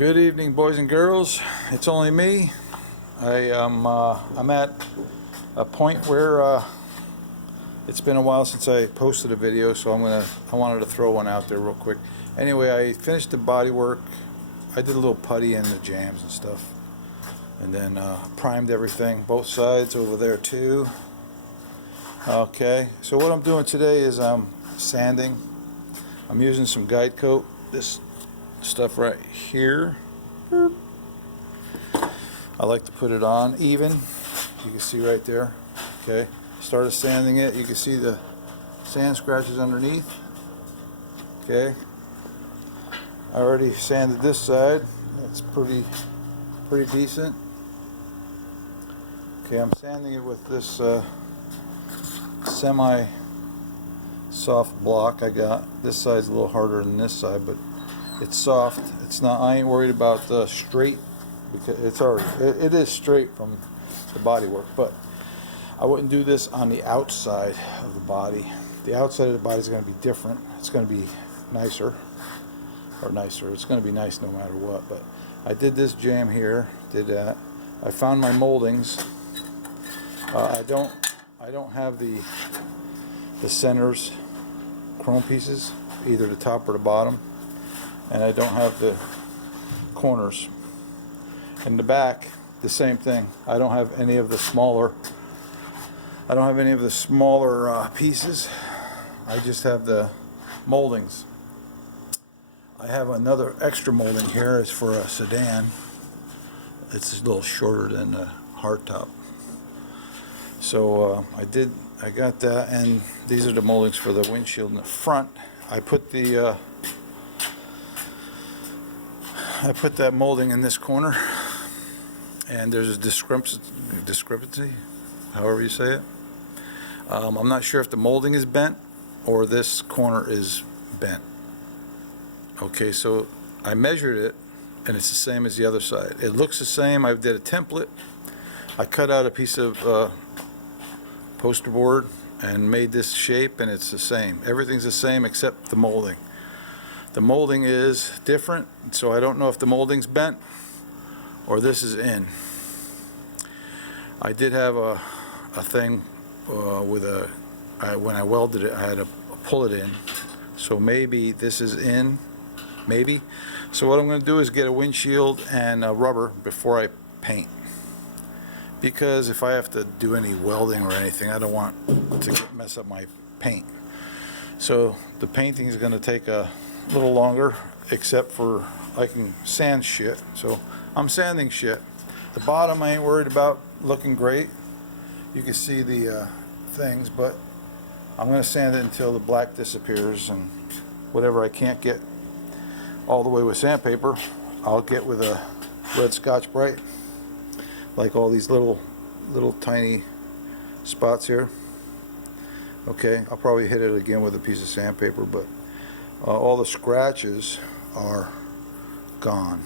Good evening, boys and girls. It's only me. I'm at a point where it's been a while since I posted a video, so I wanted to throw one out there real quick. Anyway, I finished the body work. I did a little putty in the jams and stuff, and then primed everything, both sides over there too. Okay, so what I'm doing today is I'm sanding. I'm using some guide coat. This stuff right here. I like to put it on even. You can see right there. Okay, started sanding it. You can see the sand scratches underneath. Okay, I already sanded this side. That's pretty decent. Okay, I'm sanding it with this semi soft block I got. This side's a little harder than this side, but it's soft. It's not. I ain't worried about the straight, because it's already. It is straight from the body work, but I wouldn't do this on the outside of the body. The outside of the body is going to be different. It's going to be nicer, or nicer. It's going to be nice no matter what. But I did this jam here. Did that. I found my moldings. I don't have the centers chrome pieces, either the top or the bottom. And I don't have the corners. In the back, the same thing. I don't have any of the smaller. Pieces. I just have the moldings. I have another extra molding here. It's for a sedan. It's a little shorter than the hardtop. So I got that, and these are the moldings for the windshield in the front. I put that molding in this corner, and there's a discrepancy, however you say it. I'm not sure if the molding is bent or this corner is bent. Okay, so I measured it, and it's the same as the other side. It looks the same. I did a template. I cut out a piece of poster board and made this shape, and it's the same. Everything's the same except the molding. The molding is different, so I don't know if the molding's bent or this is in. I did have a thing when I welded it, I had to pull it in. So maybe this is in, maybe. So what I'm going to do is get a windshield and rubber before I paint. Because if I have to do any welding or anything, I don't want to mess up my paint. So the painting is going to take a little longer, except for I can sand shit. So I'm sanding shit. The bottom I ain't worried about looking great. You can see the things, but I'm going to sand it until the black disappears, and whatever I can't get all the way with sandpaper, I'll get with a red Scotch-Brite, like all these little tiny spots here. Okay, I'll probably hit it again with a piece of sandpaper, but all the scratches are gone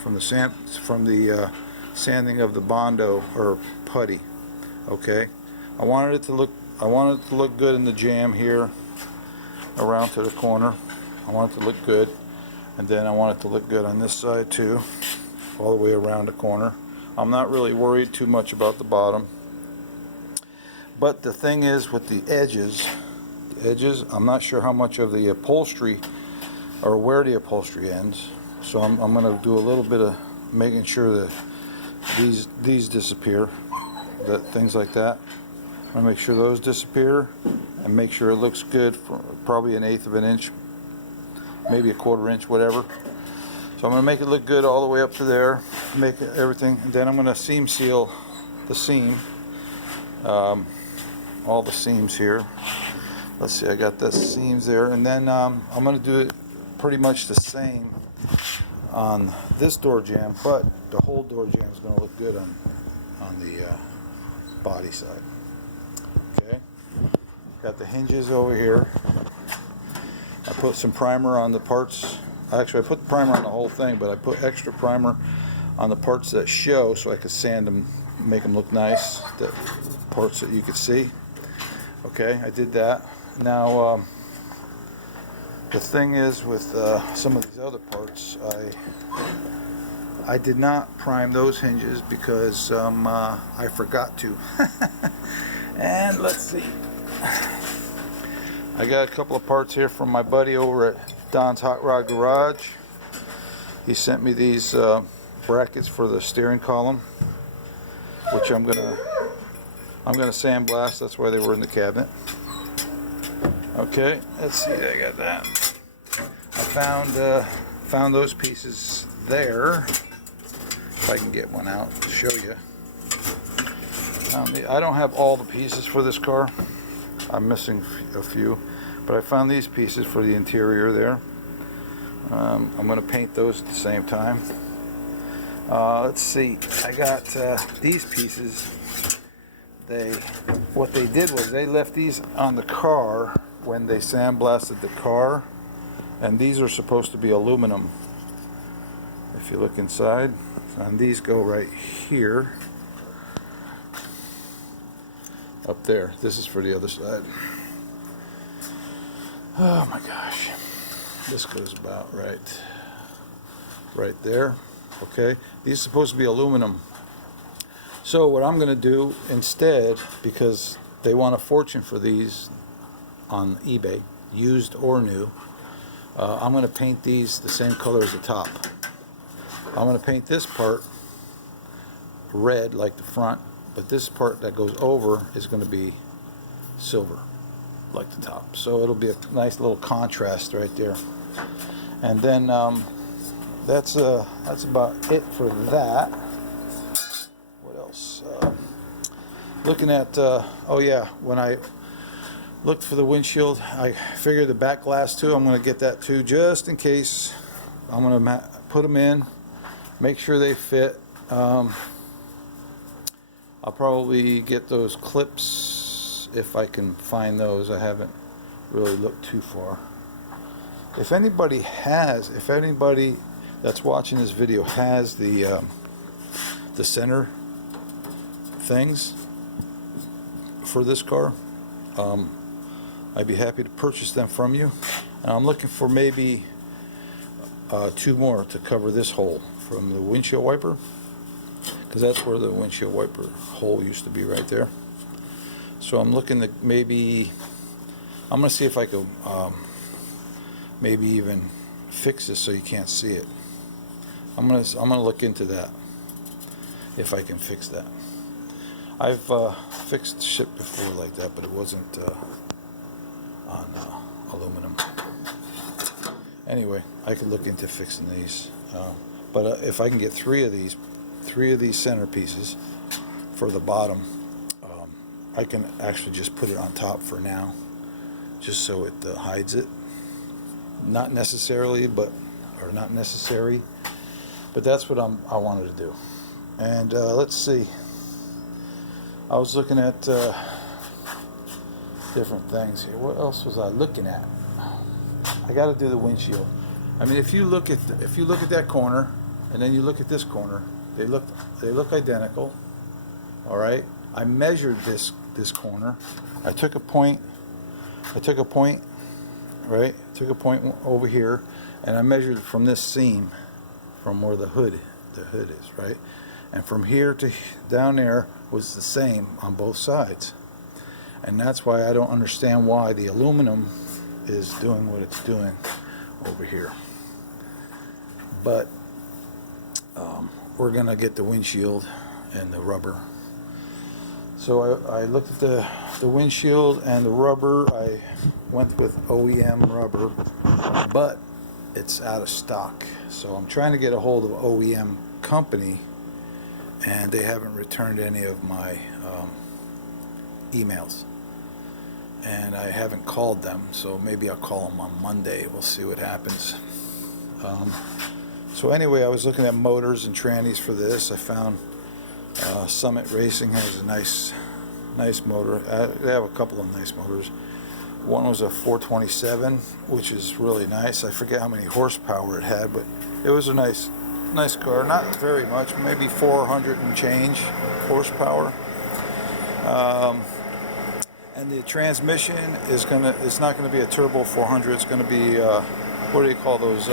from the sanding of the Bondo or putty. Okay, I wanted it to look good in the jam here around to the corner. I want it to look good, and then I want it to look good on this side too, all the way around the corner. I'm not really worried too much about the bottom, but the thing is with the edges, I'm not sure how much of the upholstery or where the upholstery ends, so I'm going to do a little bit of making sure that these disappear, that things like that. I'm going to make sure those disappear and make sure it looks good for probably 1/8 of an inch, maybe 1/4 inch, whatever. So I'm going to make it look good all the way up to there, make everything, and then I'm going to seam seal the seam, all the seams here. Let's see, I got the seams there, and then I'm going to do it pretty much the same on this door jamb, but the whole door jamb is going to look good on the body side. Okay, got the hinges over here. I put some primer on the parts. Actually, I put the primer on the whole thing, but I put extra primer on the parts that show, so I could sand them, make them look nice, the parts that you could see. Okay, I did that. Now The thing is with some of these other parts, I did not prime those hinges because I forgot to. And let's see. I got a couple of parts here from my buddy over at Don's Hot Rod Garage. He sent me these brackets for the steering column, which I'm gonna sandblast. That's why they were in the cabinet. Okay, let's see. I got that. I found those pieces there. If I can get one out to show you. I don't have all the pieces for this car. I'm missing a few, but I found these pieces for the interior there. I'm going to paint those at the same time. Let's see. I got these pieces. What they did was they left these on the car when they sandblasted the car, and these are supposed to be aluminum. If you look inside, and these go right here, up there. This is for the other side. Oh my gosh, this goes about right there. Okay, these are supposed to be aluminum. So what I'm going to do instead, because they want a fortune for these on eBay, used or new, I'm going to paint these the same color as the top. I'm going to paint this part red like the front, but this part that goes over is going to be silver like the top. So it'll be a nice little contrast right there. And then that's about it for that. What else? Looking at oh yeah, when I looked for the windshield, I figured the back glass too. I'm going to get that too, just in case. I'm going to put them in, make sure they fit. I'll probably get those clips if I can find those. I haven't really looked too far. If anybody that's watching this video has the center things for this car, I'd be happy to purchase them from you. And I'm looking for maybe 2 more to cover this hole from the windshield wiper, because that's where the windshield wiper hole used to be, right there. So I'm looking to maybe, I'm going to see if I could maybe even fix this so you can't see it. I'm gonna look into that, if I can fix that. I've fixed shit before like that, but it wasn't on aluminum. Anyway, I could look into fixing these, but if I can get three of these center pieces for the bottom, I can actually just put it on top for now, just so it hides it. Not necessarily, or not necessary, but that's what I wanted to do. And let's see. I was looking at different things here. What else was I looking at? I got to do the windshield. I mean, if you look at that corner, and then you look at this corner, they look identical. All right. I measured this corner. I took a point. Right. Took a point over here, and I measured from this seam, from where the hood is, right, and from here to down there was the same on both sides. And that's why I don't understand why the aluminum is doing what it's doing over here. But we're gonna get the windshield and the rubber. So I looked at the windshield and the rubber. I went with OEM rubber, but it's out of stock. So I'm trying to get a hold of OEM company, and they haven't returned any of my emails. And I haven't called them, so maybe I'll call them on Monday. We'll see what happens. So anyway, I was looking at motors and trannies for this. I found Summit Racing has a nice motor. They have a couple of nice motors. One was a 427, which is really nice. I forget how many horsepower it had, but it was a nice car. Not very much, maybe 400 and change horsepower. And the transmission is it's not gonna be a turbo 400. It's gonna be what do you call those?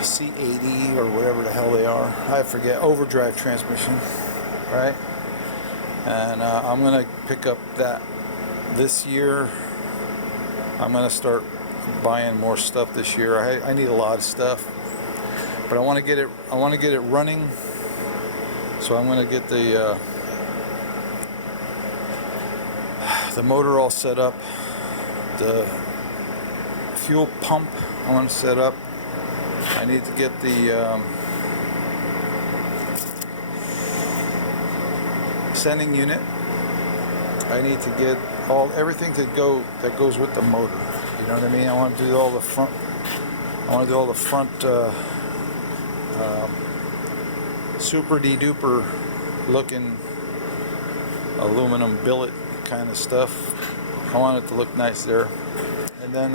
C80 or whatever the hell they are. I forget. Overdrive transmission, right? And I'm gonna pick up that this year. I'm gonna start buying more stuff this year. I need a lot of stuff, but I want to get it. I want to get it running. So I'm gonna get the motor all set up. The fuel pump I want to set up. I need to get the sending unit. I need to get everything that goes with the motor. You know what I mean? I want to do all the front. I want to do all the front super de-duper looking aluminum billet kind of stuff. I want it to look nice there. And then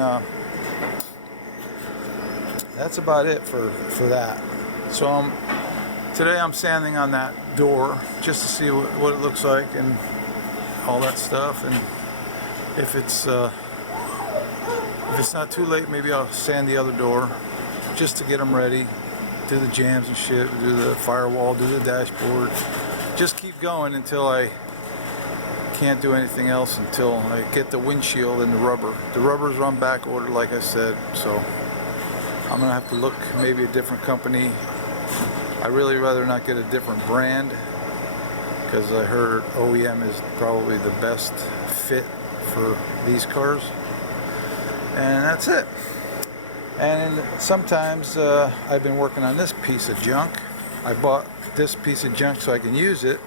that's about it for that. So today I'm sanding on that door just to see what it looks like and all that stuff. And if it's not too late, maybe I'll sand the other door just to get them ready. Do the jams and shit, do the firewall, do the dashboard. Just keep going until I can't do anything else, until I get the windshield and the rubber. The rubber's on back order, like I said, so I'm gonna have to look maybe a different company. I really rather not get a different brand because I heard OEM is probably the best fit for these cars. And that's it. And sometimes I've been working on this piece of junk. I bought this piece of junk so I can use it.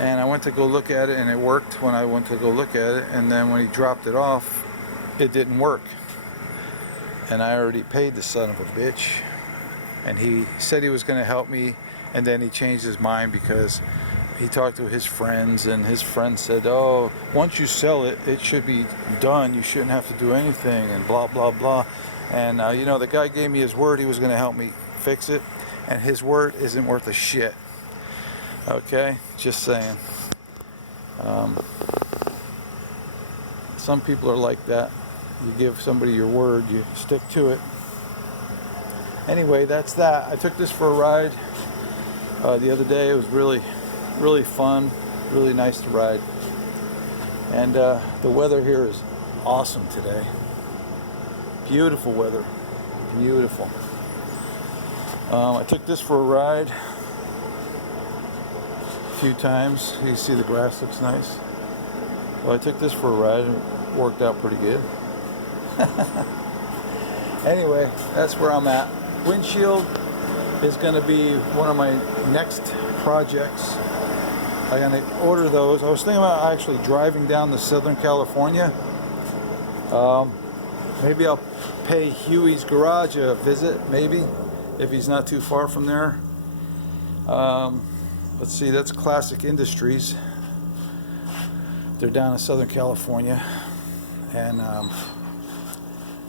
And I went to go look at it, and it worked when I went to go look at it. And then when he dropped it off, it didn't work. And I already paid the son of a bitch. And he said he was going to help me, and then he changed his mind because he talked to his friends, and his friends said, oh, once you sell it, it should be done. You shouldn't have to do anything, and blah, blah, blah. And, you know, the guy gave me his word he was going to help me fix it, and his word isn't worth a shit. Okay? Just saying. Some people are like that. You give somebody your word, you stick to it. Anyway, that's that. I took this for a ride the other day. It was really fun, really nice to ride. And the weather here is awesome today. Beautiful weather, beautiful. I took this for a ride a few times. You see the grass looks nice. Well, I took this for a ride and it worked out pretty good. Anyway, that's where I'm at. Windshield is going to be one of my next projects. I'm going to order those. I was thinking about actually driving down to Southern California. Maybe I'll pay Huey's Garage a visit, maybe, if he's not too far from there. Let's see, that's Classic Industries. They're down in Southern California. And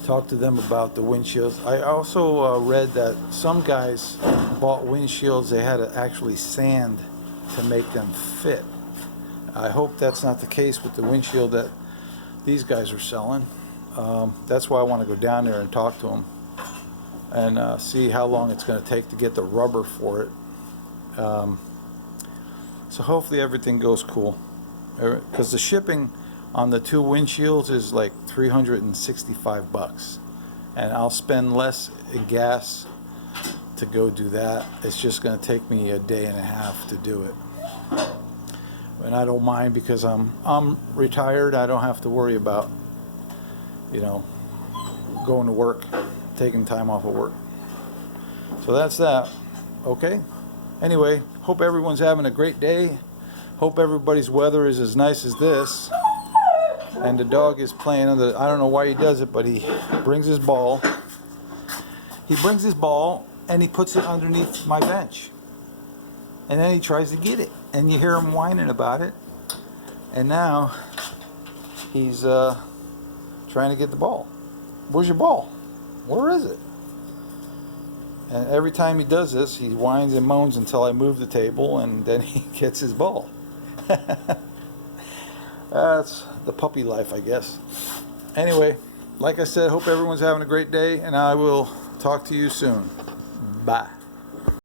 talk to them about the windshields. I also read that some guys bought windshields they had to actually sand to make them fit. I hope that's not the case with the windshield that these guys are selling. That's why I want to go down there and talk to them and see how long it's going to take to get the rubber for it. So hopefully everything goes cool, because the shipping on the two windshields is like $365, and I'll spend less in gas to go do that. It's just going to take me a day and a half to do it, and I don't mind because I'm retired. I don't have to worry about, you know, going to work, taking time off of work. So that's that. Okay. Anyway, hope everyone's having a great day. Hope everybody's weather is as nice as this. And the dog is playing on I don't know why he does it, but he brings his ball. He brings his ball and he puts it underneath my bench. And then he tries to get it. And you hear him whining about it. And now he's trying to get the ball. Where's your ball? Where is it? And every time he does this, he whines and moans until I move the table, and then he gets his ball. That's the puppy life, I guess. Anyway, like I said, hope everyone's having a great day, and I will talk to you soon. Bye.